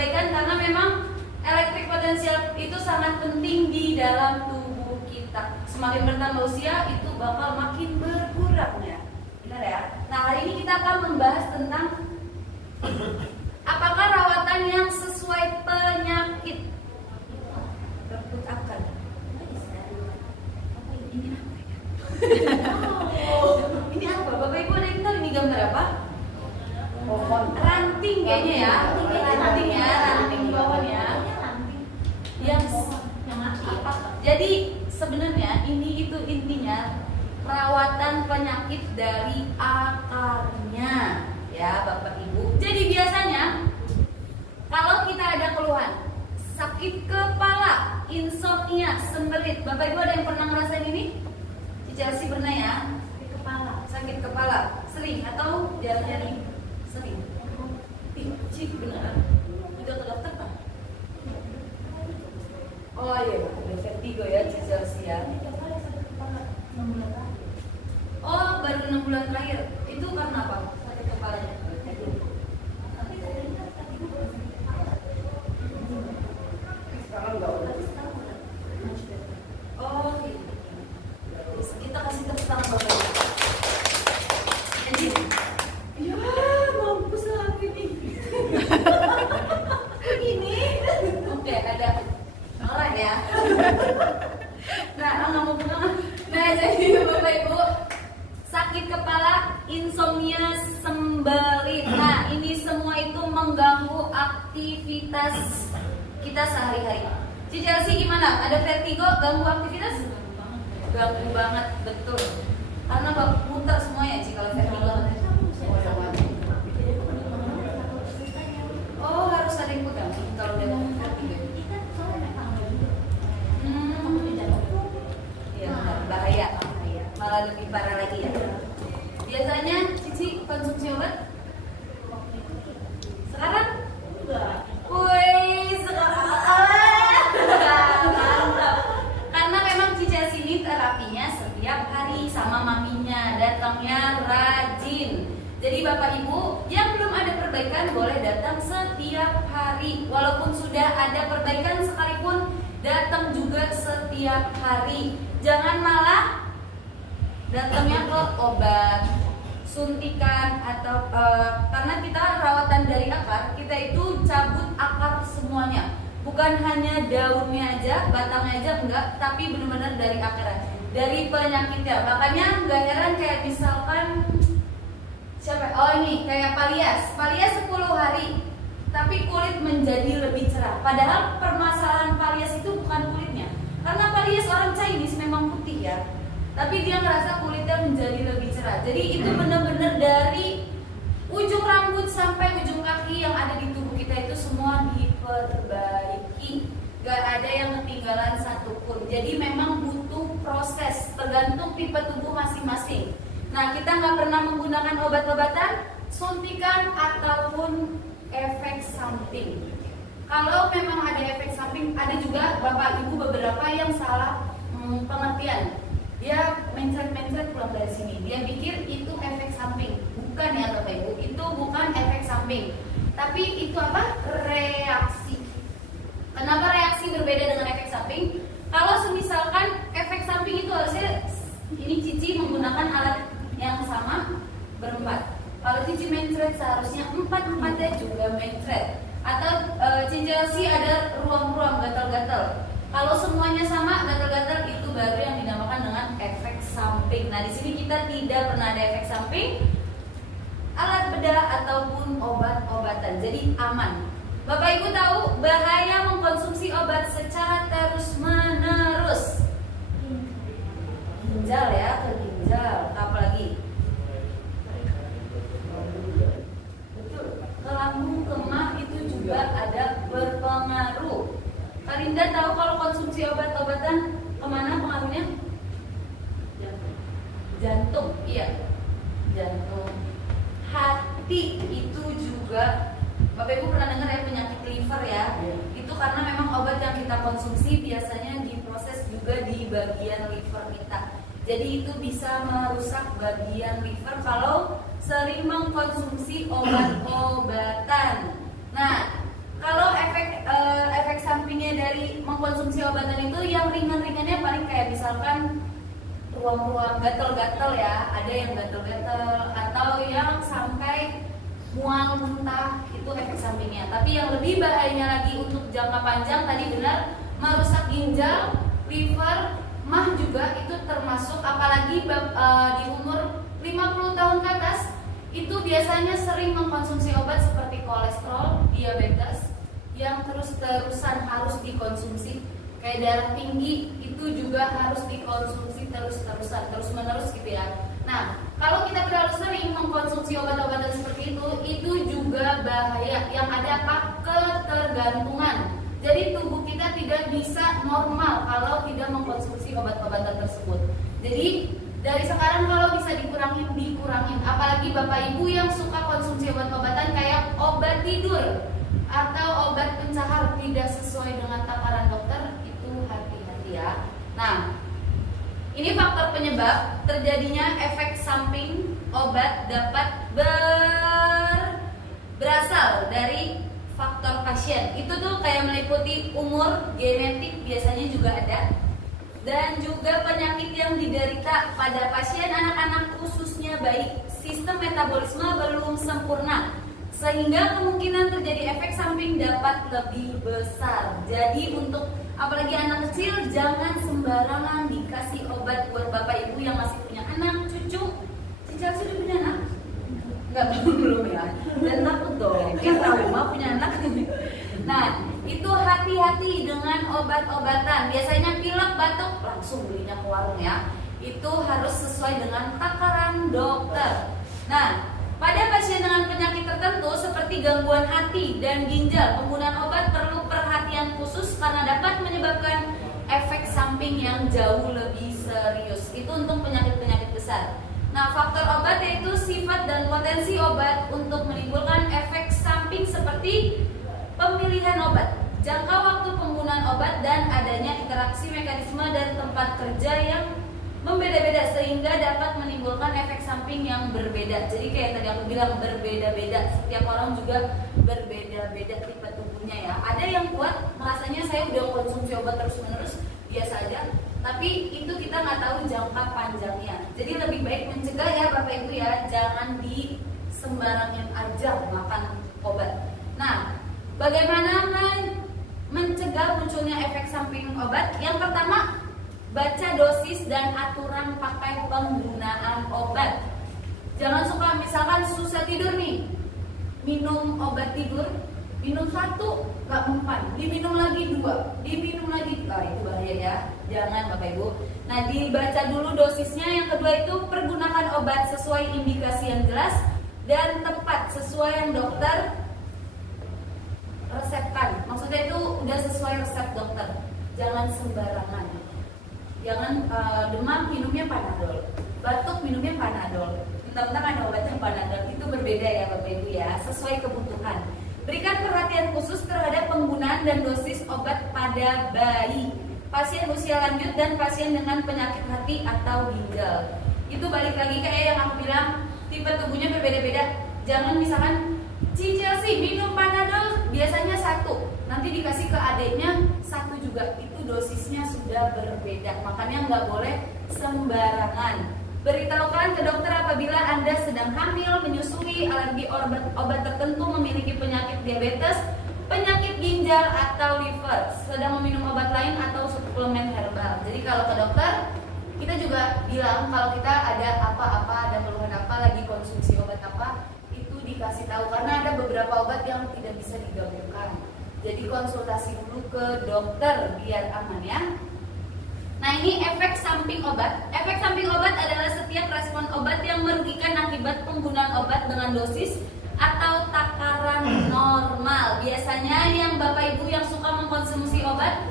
perbaikan karena memang elektrik potensial itu sangat penting di dalam tubuh kita. Semakin bertambah usia itu bakal makin berkurang ya. Benar ya? Nah, hari ini kita akan membahas tentang apakah rawatan yang sesuai penyakit. Rebut akar. Ini apa ya? Ini apa? Bapak Ibu ada yang tahu ini gambar apa? Pohon. Ranting kayaknya ya. Ranting ya, ranting pohon ya. Yang apa? Jadi sebenarnya ini itu intinya perawatan penyakit dari akarnya ya Bapak Ibu. Jadi biasanya kalau kita ada keluhan sakit kepala, insomnia, sembelit, Bapak Ibu ada yang pernah ngerasain ini? Ci Chelsea pernah ya? Sakit kepala sering atau jarang-jarang? Sering. Cik beneran. Udah terdaftar kan? Oh iya, ada vertigo ya Ci Chelsea ya. Oh, baru 6 bulan terakhir. Itu karena apa? Sakit kepalanya. Sekarang enggak udah. Oh, gitu. Kita kasih tepuk tangan Bapak Ibu. Jadi, ya mampus lah ini. Begini. Oke, ada orang ya. Nah, nggak mau pulang. Nah, jadi Bapak Ibu, sakit kepala, insomnia, sembelit. Nah, ini semua itu mengganggu aktivitas kita sehari-hari. Ci Chelsea gimana? Ada vertigo, ganggu aktivitas? Ganggu banget, betul. Karena muter semuanya Ci kalau vertigo. Oh, harus ada yang pegang kalau udah vertigo. Iya, bahaya. Malah lebih parah lagi ya. Biasanya Cici konsumsi obat? Sekarang? Wih, sekarang mantap. Karena memang Ci Chelsea ini terapinya setiap hari sama maminya, datangnya rajin. Jadi Bapak Ibu yang belum ada perbaikan boleh datang setiap hari. Walaupun sudah ada perbaikan sekalipun, datang juga setiap hari. Jangan malah datangnya ke obat, suntikan atau karena kita rawatan dari akar, kita itu cabut akar semuanya. Bukan hanya daunnya aja, batangnya aja enggak, tapi benar-benar dari akarnya, dari penyakitnya. Makanya nggak heran kayak misalkan siapa? Oh ini kayak Palias 10 hari tapi kulit menjadi lebih cerah. Padahal permasalahan Palias itu bukan kulitnya. Karena Palias orang Chinese memang putih ya. Tapi dia ngerasa kulitnya menjadi lebih cerah. Jadi itu benar-benar dari ujung rambut sampai ujung kaki yang ada di tubuh kita itu semua diperbaiki. Gak ada yang ketinggalan satupun. Jadi memang butuh proses, tergantung tipe tubuh masing-masing. Nah, kita nggak pernah menggunakan obat-obatan, suntikan ataupun efek samping. Kalau memang ada efek samping, ada juga Bapak Ibu beberapa yang salah pengertian. Dia mencret-mencret pulang dari sini. Dia pikir itu efek samping. Bukan ya Bapak Ibu, itu bukan efek samping. Tapi itu apa? Reaksi. Kenapa reaksi berbeda dengan efek samping? Kalau semisalkan efek samping itu harusnya ini Cici menggunakan alat yang sama berempat. Kalau Cici mencret seharusnya empat-empatnya juga mencret. Atau Ci Chelsea ada ruam-ruam gatal-gatal. Kalau semuanya sama gatal-gatal itu baru yang dinamakan dengan efek samping. Nah di sini kita tidak pernah ada efek samping, alat bedah ataupun obat-obatan. Jadi aman. Bapak Ibu tahu bahaya mengkonsumsi obat secara terus-menerus. Ginjal ya, ke ginjal. Apa lagi? Betul. Ke lambung, ke mah itu juga ada berpengaruh. Karinda tahu kalau konsumsi obat-obatan kemana pengaruhnya? Jantung, iya. Jantung. Hati itu juga. Bapak Ibu pernah dengar ya penyakit liver ya? Itu karena memang obat yang kita konsumsi biasanya diproses juga di bagian liver kita. Jadi itu bisa merusak bagian liver kalau sering mengkonsumsi obat-obatan. Nah, kalau mengkonsumsi obatan itu yang ringan-ringannya paling kayak misalkan ruam-ruam gatel-gatel ya, ada yang gatel-gatel atau yang sampai mual muntah, itu efek sampingnya. Tapi yang lebih bahayanya lagi untuk jangka panjang tadi benar merusak ginjal, liver, mah juga itu termasuk, apalagi di umur 50 tahun ke atas itu biasanya sering mengkonsumsi obat seperti kolesterol, diabetes yang terus-terusan harus dikonsumsi. Kayak darah tinggi itu juga harus dikonsumsi terus-terusan, terus-menerus gitu ya. Nah, kalau kita terlalu sering mengkonsumsi obat-obatan seperti itu juga bahaya. Yang ada apa? Ketergantungan. Jadi tubuh kita tidak bisa normal kalau tidak mengkonsumsi obat-obatan tersebut. Jadi dari sekarang kalau bisa dikurangin. Apalagi Bapak Ibu yang suka konsumsi obat-obatan kayak obat tidur atau obat pencahar tidak sesuai dengan takaran dokter, itu hati-hati ya. Nah, ini faktor penyebab terjadinya efek samping obat dapat berasal dari faktor pasien. Itu tuh kayak meliputi umur, genetik biasanya juga ada, dan juga penyakit yang diderita pada pasien anak-anak khususnya bayi. Sistem metabolisme belum sempurna sehingga kemungkinan terjadi efek samping dapat lebih besar. Jadi untuk apalagi anak kecil jangan sembarangan dikasih obat buat Bapak Ibu yang masih punya anak, cucu. Cica sudah punya anak? Enggak, belum ya. Dan takut dong, kayak trauma punya anak. Nah, itu hati-hati dengan obat-obatan. Biasanya pilek, batuk langsung belinya ke warung ya. Itu harus sesuai dengan takaran dokter. Nah, pada pasien dengan penyakit tertentu seperti gangguan hati dan ginjal, penggunaan obat perlu perhatian khusus karena dapat menyebabkan efek samping yang jauh lebih serius. Itu untuk penyakit-penyakit besar. Nah, faktor obat yaitu sifat dan potensi obat untuk menimbulkan efek samping seperti pemilihan obat, jangka waktu penggunaan obat, dan adanya interaksi mekanisme dan tempat kerja yang membeda-beda sehingga dapat menimbulkan efek samping yang berbeda. Jadi kayak tadi aku bilang berbeda-beda, setiap orang juga berbeda-beda tipe tubuhnya ya. Ada yang kuat merasanya saya udah konsumsi obat terus-menerus biasa aja, tapi itu kita nggak tahu jangka panjangnya. Jadi lebih baik mencegah ya Bapak Ibu ya, jangan di sembarangin aja makan obat. Nah, bagaimana mencegah munculnya efek samping obat? Yang pertama, baca dosis dan aturan pakai penggunaan obat. Jangan suka misalkan susah tidur nih, minum obat tidur, minum 1 gak mempan, diminum lagi 2, diminum lagi, itu bahaya ya. Jangan Bapak Ibu. Nah, dibaca dulu dosisnya. Yang kedua itu pergunakan obat sesuai indikasi yang jelas dan tepat sesuai yang dokter resepkan. Maksudnya itu udah sesuai resep dokter. Jangan sembarangan. Jangan demam minumnya Panadol, batuk minumnya Panadol, mentang-mentang ada obatnya Panadol. Itu berbeda ya Bapak Ibu ya, sesuai kebutuhan. Berikan perhatian khusus terhadap penggunaan dan dosis obat pada bayi, pasien usia lanjut, dan pasien dengan penyakit hati atau ginjal. Itu balik lagi kayak yang aku bilang, tipe tubuhnya berbeda-beda. Jangan misalkan Cicil sih minum Panadol biasanya 1, nanti dikasih ke adiknya 1 juga. Itu dosisnya sudah berbeda. Makanya nggak boleh sembarangan. Beritahukan ke dokter apabila Anda sedang hamil, menyusui, alergi obat tertentu, memiliki penyakit diabetes, penyakit ginjal atau liver, sedang meminum obat lain atau suplemen herbal. Jadi kalau ke dokter, kita juga bilang kalau kita ada apa-apa, ada keluhan apa, lagi konsumsi obat apa, itu dikasih tahu. Karena ada beberapa obat yang tidak bisa digabungkan. Jadi konsultasi dulu ke dokter biar aman ya. Nah, ini efek samping obat. Efek samping obat adalah setiap respon obat yang merugikan akibat penggunaan obat dengan dosis atau takaran normal. Biasanya yang Bapak Ibu yang suka mengkonsumsi obat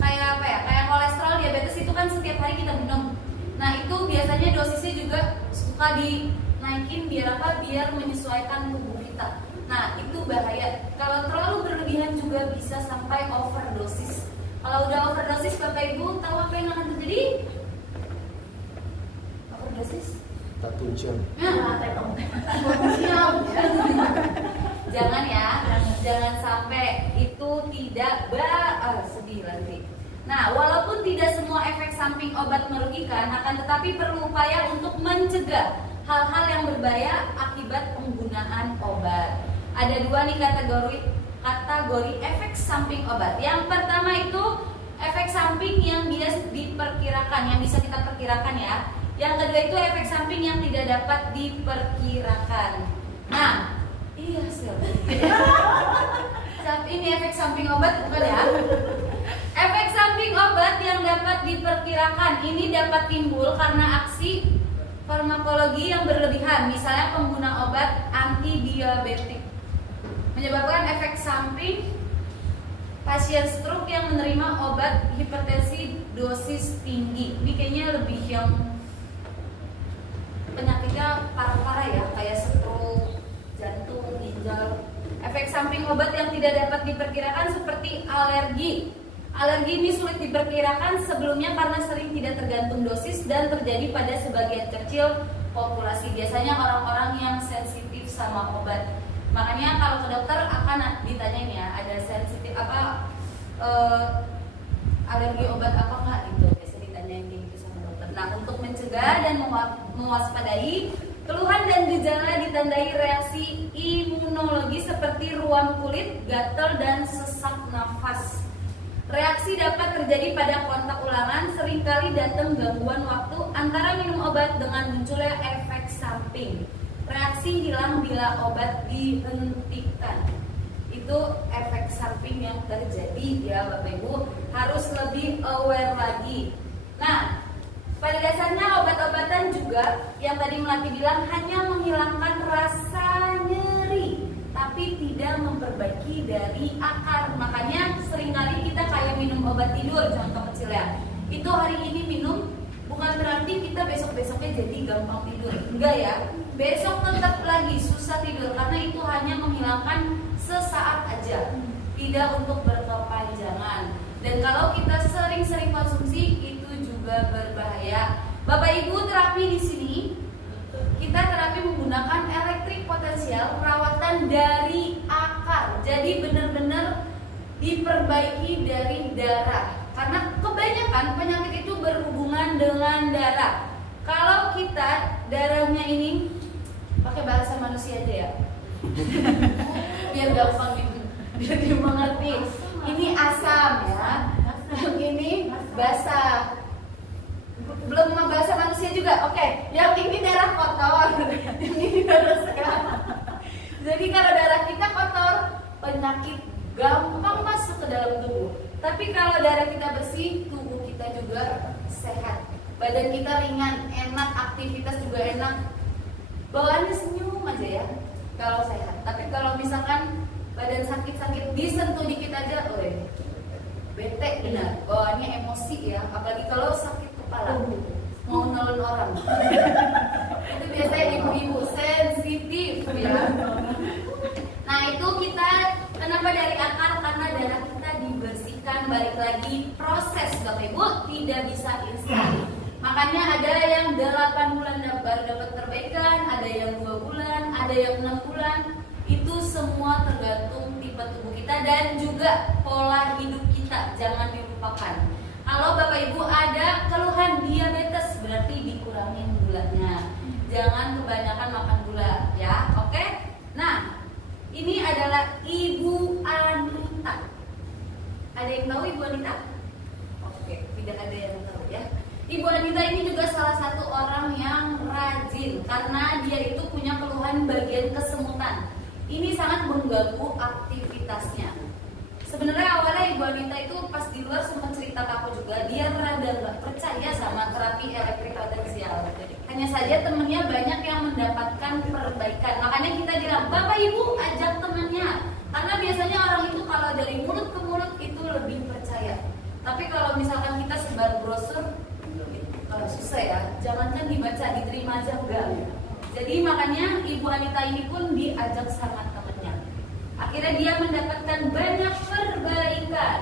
kayak apa ya? Kayak kolesterol, diabetes itu kan setiap hari kita minum. Nah, itu biasanya dosisnya juga suka dinaikin biar apa? Biar menyesuaikan tubuh kita. Nah, itu bahaya. Kalau terlalu berlebihan juga bisa sampai overdosis. Kalau udah overdosis, Bapak Ibu tahu apa yang akan terjadi? Overdosis? Tak tunjuk. Jangan ya. jangan sampai itu tidak sedih nanti. Nah, walaupun tidak semua efek samping obat merugikan, akan tetapi perlu upaya untuk mencegah hal-hal yang berbahaya akibat penggunaan obat. Ada dua nih kategori efek samping obat. Yang pertama itu efek samping yang diperkirakan, yang bisa kita perkirakan ya. Yang kedua itu efek samping yang tidak dapat diperkirakan. Nah, iya sih. Ini efek samping obat bukan ya? Efek samping obat yang dapat diperkirakan ini dapat timbul karena aksi farmakologi yang berlebihan, misalnya pengguna obat antidiabetik, menyebabkan efek samping pasien stroke yang menerima obat hipertensi dosis tinggi. Ini kayaknya lebih yang penyakitnya parah-parah ya, kayak stroke, jantung, ginjal. Efek samping obat yang tidak dapat diperkirakan seperti alergi. Alergi ini sulit diperkirakan sebelumnya karena sering tidak tergantung dosis dan terjadi pada sebagian kecil populasi. Biasanya orang-orang yang sensitif sama obat. Makanya kalau ke dokter akan ditanyain ya, ada sensitif apa, alergi obat apa enggak, itu biasa ditanyain gitu sama dokter. Nah, untuk mencegah dan mewaspadai keluhan dan gejala ditandai reaksi imunologi seperti ruam kulit, gatal, dan sesak nafas. Reaksi dapat terjadi pada kontak ulangan, seringkali datang gangguan waktu antara minum obat dengan munculnya efek samping. Reaksi hilang bila obat dihentikan. Itu efek samping yang terjadi ya Bapak Ibu, harus lebih aware lagi. Nah, pada dasarnya obat-obatan juga yang tadi Melati bilang hanya menghilangkan rasa nyeri, tapi tidak memperbaiki dari akar. Makanya seringkali kita kayak minum obat tidur, contoh kecil ya. Itu hari ini minum, bukan berarti kita besok-besoknya jadi gampang tidur. Enggak ya, besok tetap lagi susah tidur karena itu hanya menghilangkan sesaat aja, tidak untuk berkepanjangan. Dan kalau kita sering-sering konsumsi itu juga berbahaya. Bapak Ibu, terapi di sini kita terapi menggunakan elektrik potensial, perawatan dari akar. Jadi benar-benar diperbaiki dari darah. Karena kebanyakan penyakit itu berhubungan dengan darah. Kalau kita darahnya ini pakai bahasa manusia aja ya, biar gampang gitu, biar dimengerti. Ini asam ya, ini basah. Belum bahasa manusia juga. Oke, yang ini darah kotor, yang ini darah segar. Jadi kalau darah kita kotor, penyakit gampang masuk ke dalam tubuh. Tapi kalau darah kita bersih, tubuh kita juga sehat. Badan kita ringan, enak, aktivitas juga enak. Bawaannya senyum aja ya kalau sehat. Tapi kalau misalkan badan sakit-sakit, disentuh dikit aja, bete benar. Bawaannya emosi ya, apalagi kalau sakit kepala, mau nolong orang. Itu biasanya ibu-ibu sensitif ya. Nah, itu kita kenapa dari akar, karena darah kita dibersihkan. Balik lagi proses Bapak Ibu, tidak bisa instan. Makanya ada yang 8 bulan baru dapat perbaikan, ada yang 2 bulan, ada yang 6 bulan. Itu semua tergantung tipe tubuh kita dan juga pola hidup kita, jangan dilupakan. Kalau Bapak Ibu ada keluhan diabetes, berarti dikurangin gulanya. Jangan kebanyakan makan gula ya, oke? Nah, ini adalah Ibu Anita. Ada yang tahu Ibu Anita? Oke, tidak ada yang tahu ya. Ibu Anita ini juga salah satu orang yang rajin karena dia itu punya keluhan bagian kesemutan. Ini sangat mengganggu aktivitasnya. Sebenarnya awalnya Ibu Anita itu pas di luar sempat cerita ke aku juga, dia rada nggak percaya sama terapi elektrik potensial. Hanya saja temennya banyak yang mendapatkan perbaikan. Makanya kita bilang, Bapak Ibu ajak temennya. Karena biasanya orang itu kalau dari mulut ke mulut itu lebih percaya. Tapi kalau misalkan kita sebar brosur, susah ya. Jangankan dibaca, diterima aja enggak. Jadi makanya Ibu Anita ini pun diajak sama temennya. Akhirnya dia mendapatkan banyak perbaikan